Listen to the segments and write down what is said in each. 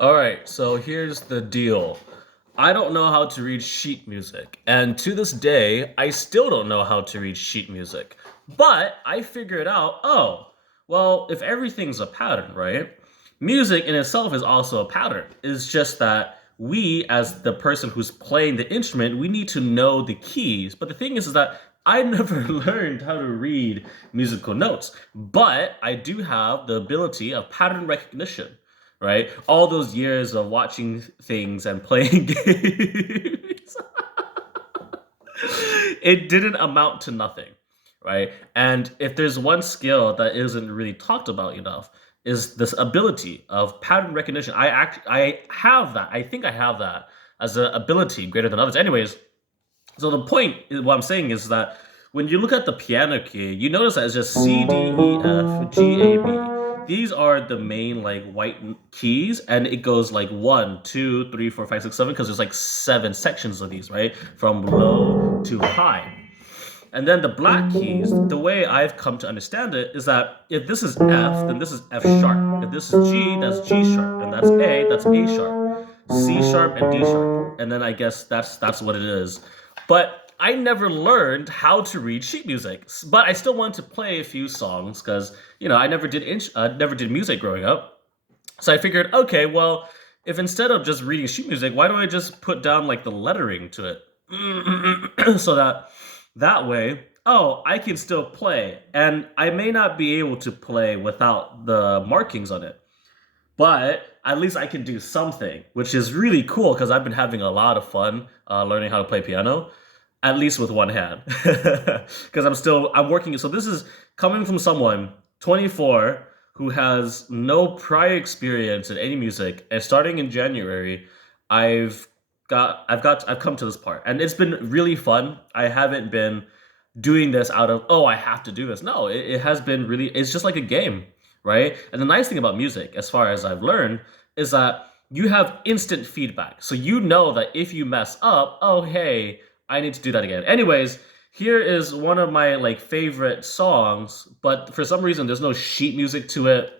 All right, so here's the deal. I don't know how to read sheet music, and to this day, I still don't know how to read sheet music. But I figured out, oh, well, if everything's a pattern, right? Music in itself is also a pattern. It's just that we, as the person who's playing the instrument, we need to know the keys. But the thing is that I never learned how to read musical notes, but I do have the ability of pattern recognition, right? All those years of watching things and playing games, it didn't amount to nothing, right? And if there's one skill that isn't really talked about enough, is this ability of pattern recognition. I have that. I think I have that as an ability greater than others. Anyways, so the point, what I'm saying is that when you look at the piano key, you notice that it's just C, D, E, F, G, A, B. These are the main like white keys, and it goes like one, two, three, four, five, six, seven, because there's like seven sections of these, right? From low to high. And then the black keys, the way I've come to understand it is that if this is F, then this is F sharp. If this is G, that's G sharp. And that's A sharp. C sharp and D sharp. And then I guess that's what it is. But I never learned how to read sheet music. But I still wanted to play a few songs because, I never did music growing up. So I figured, okay, well, if instead of just reading sheet music, why don't I just put down like the lettering to it? So that way, oh, I can still play. And I may not be able to play without the markings on it, but at least I can do something, which is really cool because I've been having a lot of fun learning how to play piano, at least with one hand, because I'm working. So this is coming from someone 24 who has no prior experience in any music, and starting in January, I've I've come to this part, and it's been really fun. I haven't been doing this out of, oh, I have to do this. No, it has been really, it's just like a game, right? And the nice thing about music, as far as I've learned, is that you have instant feedback. So you know that if you mess up, oh, hey, I need to do that again. Anyways, here is one of my like favorite songs, but for some reason there's no sheet music to it.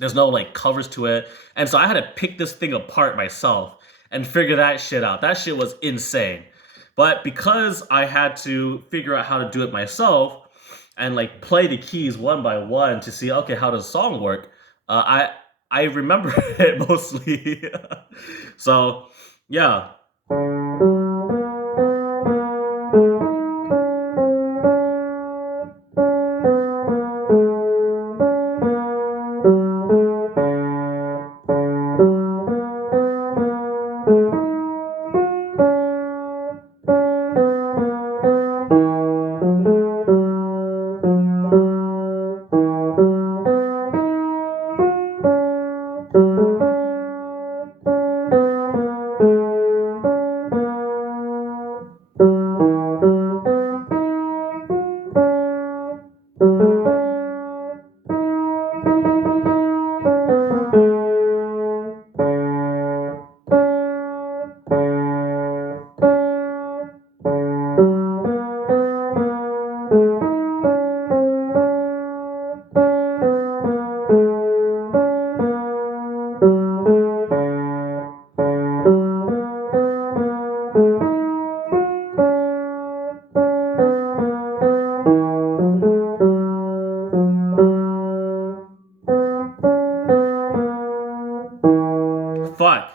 There's no like covers to it. And so I had to pick this thing apart myself and figure that shit out. That shit was insane. But because I had to figure out how to do it myself and like play the keys one by one to see, okay, how does the song work? I remember it mostly. So yeah. Fuck.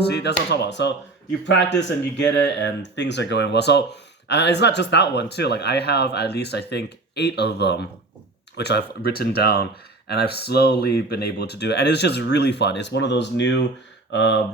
See, that's what I'm talking about. So you practice and you get it, and things are going well. So it's not just that one too. Like I have at least I think eight of them, which I've written down, and I've slowly been able to do it. And it's just really fun. It's one of those new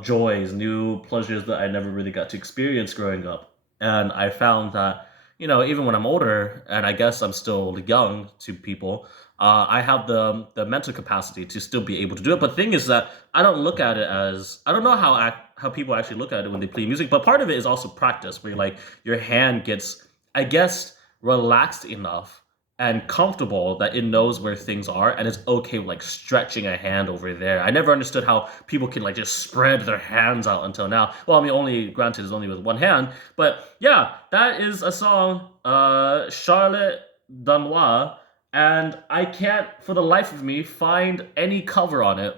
joys, new pleasures that I never really got to experience growing up. And I found that even when I'm older, and I guess I'm still young to people, I have the mental capacity to still be able to do it. But the thing is that I don't look at it as, I don't know how people actually look at it when they play music. But part of it is also practice, where like your hand gets, I guess, relaxed enough and comfortable that it knows where things are, and it's okay with like stretching a hand over there. I never understood how people can like just spread their hands out until now. Well, I mean, only granted is only with one hand, but yeah, that is a song, Charlotte Danois, and I can't for the life of me find any cover on it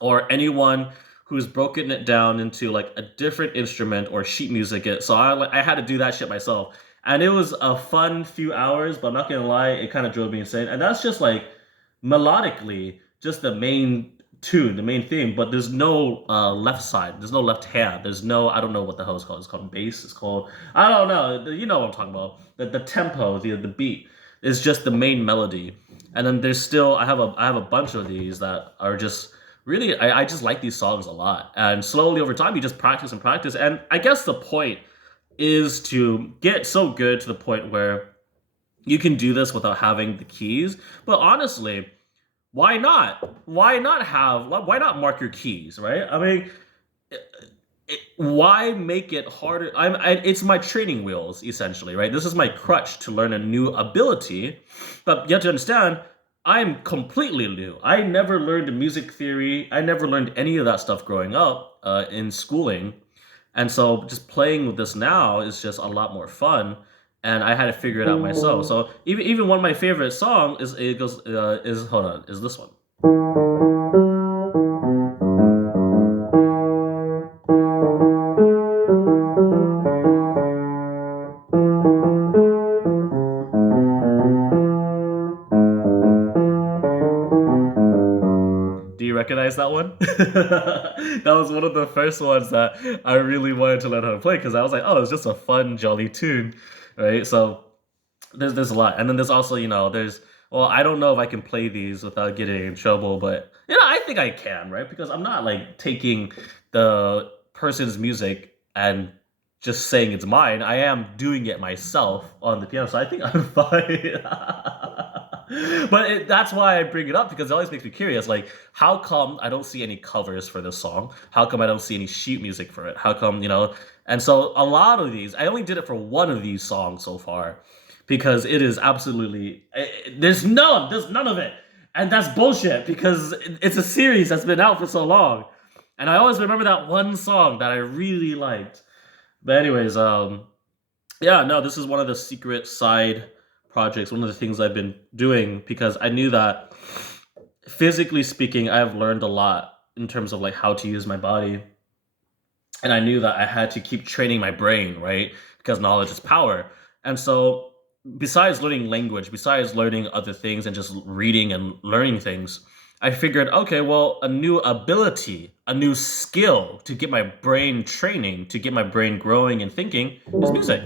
or anyone who's broken it down into like a different instrument or sheet music it. So I had to do that shit myself. And it was a fun few hours, but I'm not gonna lie, it kind of drove me insane. And that's just like melodically, just the main tune, the main theme. But there's no left side, there's no left hand, there's no I don't know what the hell it's called. It's called bass. It's called I don't know. You know what I'm talking about. The tempo, the beat is just the main melody. And then there's still I have a bunch of these that are just really I just like these songs a lot. And slowly over time you just practice and practice. And I guess the point is to get so good to the point where you can do this without having the keys. But honestly, why not? Why not mark your keys, right? I mean, why make it harder? It's my training wheels essentially, right? This is my crutch to learn a new ability, but you have to understand, I'm completely new. I never learned music theory. I never learned any of that stuff growing up in schooling, and so just playing with this now is just a lot more fun. And I had to figure it out myself. So even one of my favorite songs is it goes is hold on is this one. Do you recognize that one? That was one of the first ones that I really wanted to learn how to play because I was like, oh, it's just a fun, jolly tune, right? So there's a lot, and then there's also there's well, I don't know if I can play these without getting in trouble, but I think I can, right? Because I'm not like taking the person's music and just saying it's mine. I am doing it myself on the piano, so I think I'm fine. But that's why I bring it up because it always makes me curious. Like, how come I don't see any covers for this song? How come I don't see any sheet music for it? How come, And so a lot of these, I only did it for one of these songs so far because it is absolutely, there's none of it. And that's bullshit because it's a series that's been out for so long. And I always remember that one song that I really liked. But anyways, yeah, no, this is one of the secret side projects, one of the things I've been doing because I knew that physically speaking, I've learned a lot in terms of like how to use my body. And I knew that I had to keep training my brain, right? Because knowledge is power. And so, besides learning language, besides learning other things and just reading and learning things, I figured, okay, well, a new ability, a new skill to get my brain training, to get my brain growing and thinking is music,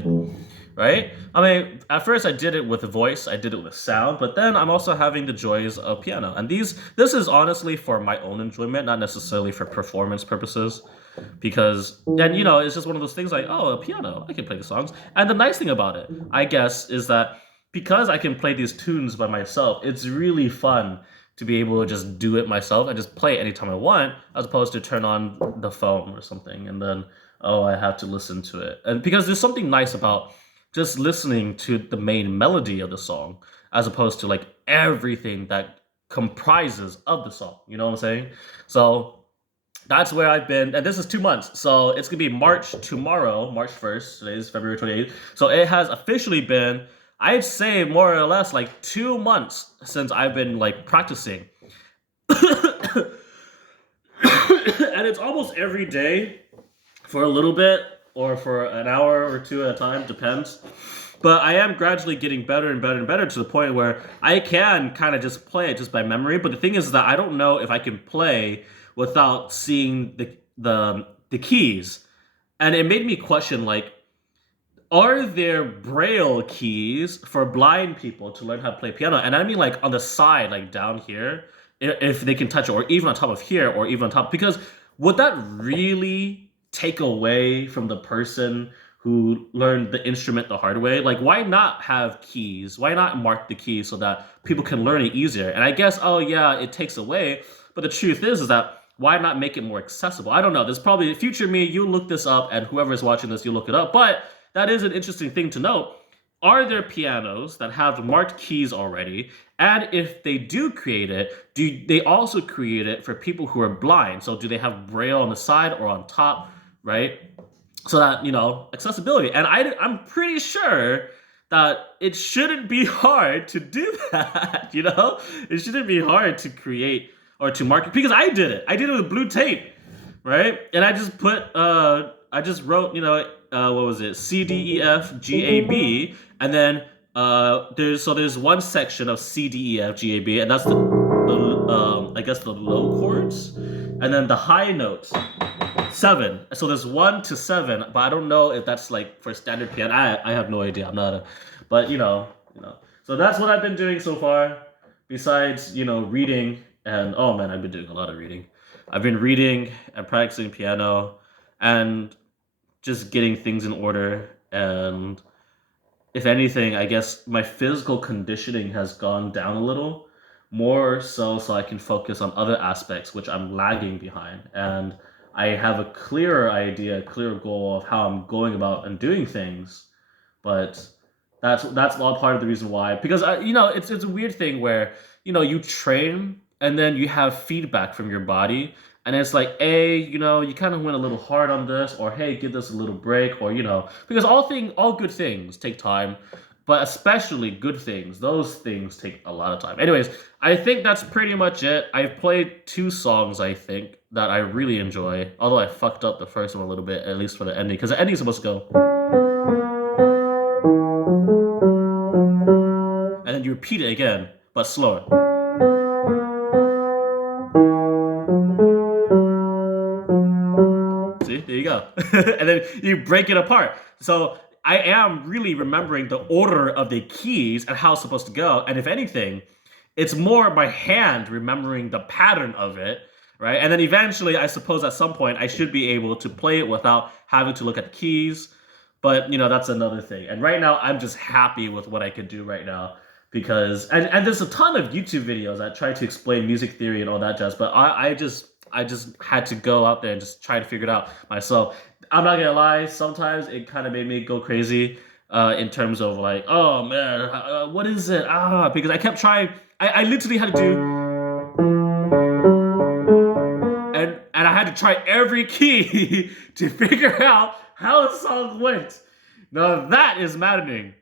right? I mean, at first I did it with a voice, I did it with sound, but then I'm also having the joys of piano. And this is honestly for my own enjoyment, not necessarily for performance purposes. Because, and it's just one of those things like, oh, a piano, I can play the songs. And the nice thing about it, I guess, is that because I can play these tunes by myself, it's really fun to be able to just do it myself and just play it anytime I want, as opposed to turn on the phone or something and then, oh, I have to listen to it. And because there's something nice about just listening to the main melody of the song, as opposed to like everything that comprises of the song. You know what I'm saying? So that's where I've been, and this is 2 months. So it's gonna be March tomorrow, March 1st. Today is February 28th. So it has officially been, I'd say more or less like 2 months since I've been like practicing. And it's almost every day for a little bit or for an hour or two at a time, depends. But I am gradually getting better and better and better to the point where I can kind of just play it just by memory. But the thing is that I don't know if I can play without seeing the keys. And it made me question like, are there braille keys for blind people to learn how to play piano? And I mean like on the side, like down here, if they can touch it, or even on top of here, or even on top, because would that really take away from the person who learned the instrument the hard way? Like, why not have keys? Why not mark the keys so that people can learn it easier? And I guess, oh yeah, it takes away. But the truth is that why not make it more accessible? I don't know. There's probably future me. You look this up, and whoever is watching this, you look it up. But that is an interesting thing to note. Are there pianos that have marked keys already? And if they do create it, do they also create it for people who are blind? So do they have braille on the side or on top, right? So that, accessibility. And I'm pretty sure that it shouldn't be hard to do that, you know? It shouldn't be hard to create or to market because I did it. I did it with blue tape, right? And I just I just wrote, what was it? C D E F G A B, and then there's one section of C D E F G A B, and that's the I guess the low chords, and then the high notes. Seven. So there's 1 to 7, but I don't know if that's like for standard piano. I have no idea. I'm not a, but So that's what I've been doing so far. Besides, reading and oh man, I've been doing a lot of reading. I've been reading and practicing piano, and just getting things in order. And if anything, I guess my physical conditioning has gone down a little, more so I can focus on other aspects which I'm lagging behind. And I have a clearer idea, a clearer goal of how I'm going about and doing things. But that's all part of the reason why. Because it's a weird thing where you train and then you have feedback from your body, and it's like, hey, you kind of went a little hard on this, or hey, give this a little break, or because all good things take time, but especially good things, those things take a lot of time. Anyways, I think that's pretty much it. I've played 2 songs, I think, that I really enjoy. Although I fucked up the first one a little bit, at least for the ending, because the ending's supposed to go, and then you repeat it again, but slower. See, there you go. And then you break it apart. So I am really remembering the order of the keys and how it's supposed to go. And if anything, it's more my hand remembering the pattern of it, right? And then eventually, I suppose at some point, I should be able to play it without having to look at the keys. But that's another thing. And right now, I'm just happy with what I can do right now, because and there's a ton of YouTube videos that try to explain music theory and all that jazz. But I just had to go out there and just try to figure it out myself. I'm not gonna lie, sometimes it kind of made me go crazy in terms of like, oh man, what is it? Because I kept trying. I literally had to and I had to try every key to figure out how the song went. Now that is maddening.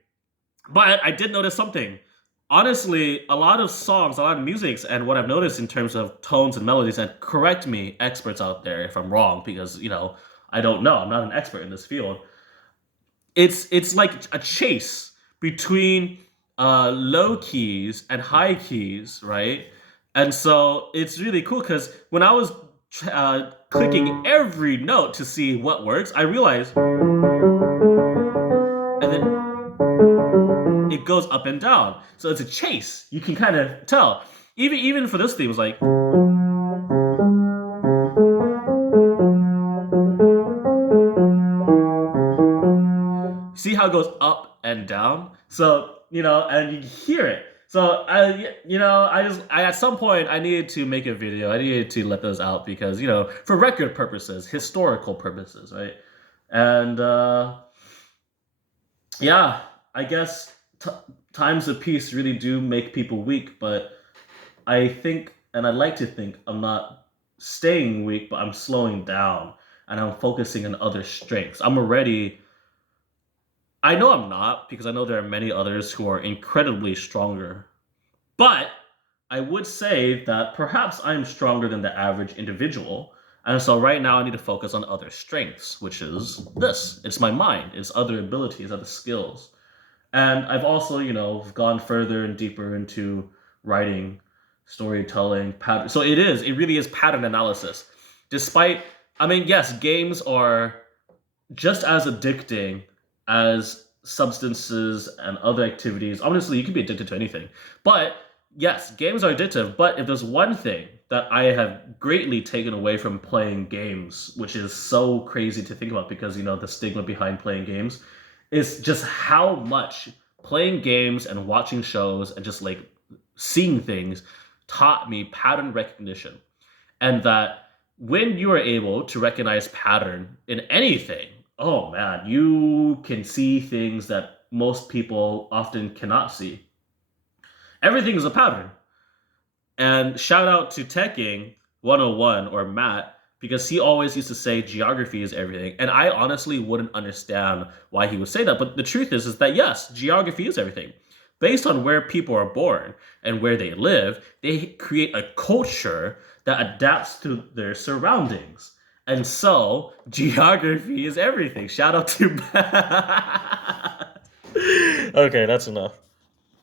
But I did notice something. Honestly, a lot of songs, a lot of musics, and what I've noticed in terms of tones and melodies, and correct me, experts out there, if I'm wrong, because I don't know. I'm not an expert in this field. It's like a chase between low keys and high keys, right? And so it's really cool because when I was clicking every note to see what works, I realized, and then it goes up and down. So it's a chase. You can kind of tell. Even for this theme, it was like. See how it goes up and down? So, and you hear it. So, I at some point, I needed to make a video. I needed to let those out because, for record purposes, historical purposes, right? And, yeah, I guess times of peace really do make people weak, but I think, and I'd like to think, I'm not staying weak, but I'm slowing down and I'm focusing on other strengths. I know I'm not, because I know there are many others who are incredibly stronger. But I would say that perhaps I'm stronger than the average individual. And so right now I need to focus on other strengths, which is this. It's my mind, it's other abilities, other skills. And I've also, gone further and deeper into writing, storytelling, pattern. So it really is pattern analysis. Yes, games are just as addicting as substances and other activities. Honestly, you can be addicted to anything. But yes, games are addictive. But if there's one thing that I have greatly taken away from playing games, which is so crazy to think about because, the stigma behind playing games, is just how much playing games and watching shows and just like seeing things taught me pattern recognition. And that when you are able to recognize pattern in anything, oh man, you can see things that most people often cannot see. Everything is a pattern. And shout out to Teching 101 or Matt, because he always used to say geography is everything. And I honestly wouldn't understand why he would say that. But the truth is that yes, geography is everything. Based on where people are born and where they live, they create a culture that adapts to their surroundings. And so, geography is everything. Shout out to Matt. Okay, that's enough.